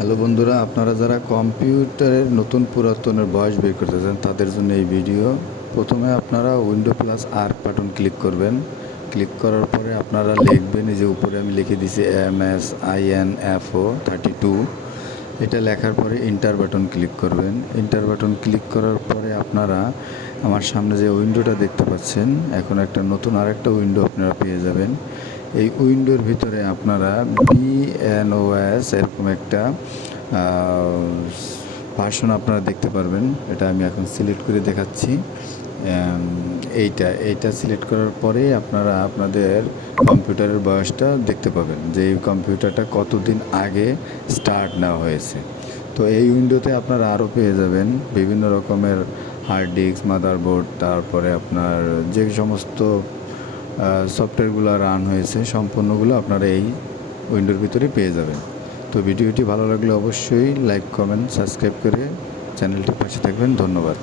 Hello বন্ধুরা, আপনারা যারা কম্পিউটারের নতুন পুরাতনের বয়স বের করতে চান তাদের জন্য এই ভিডিও। প্রথমে আপনারা window plus R button click করবেন। ক্লিক করার পরে আপনারা লিখবেন, এই যে উপরে আমি লিখে দিছি M S I N F O thirty two. এটা লেখার পরে ইন্টার বাটন ক্লিক করবেন। ইন্টার বাটন ক্লিক করার পরে আপনারা আমার সামনে যে উইন্ডোটা দেখতে পাচ্ছেন, এখন একটা নতুন আরেকটা উইন্ডো আপনারা পেয়ে যাবেন। এই উইন্ডোর ভিতরে আপনারা বিএনওএস এরকম একটা ভার্সন আপনারা দেখতে পারবেন। এটা আমি এখন সিলেক্ট করে দেখাচ্ছি। এইটা এইটা সিলেক্ট করার পরে আপনারা আপনাদের কম্পিউটারের বয়সটা দেখতে পাবেন যে এই কম্পিউটারটা কতদিন আগে স্টার্ট নেওয়া হয়েছে। তো এই উইন্ডোতে আপনারা আরও পেয়ে যাবেন বিভিন্ন রকমের হার্ড ডিস্ক মাদারবোর্ড তারপরে আপনার যে সমস্ত সফটওয়্যারগুলো রান হয়েছে, সম্পূর্ণগুলো আপনারা এই উইন্ডোর ভিতরে পেয়ে যাবেন। তো ভিডিওটি ভালো লাগলে অবশ্যই লাইক কমেন্ট সাবস্ক্রাইব করে চ্যানেলটির পাশে থাকবেন। ধন্যবাদ।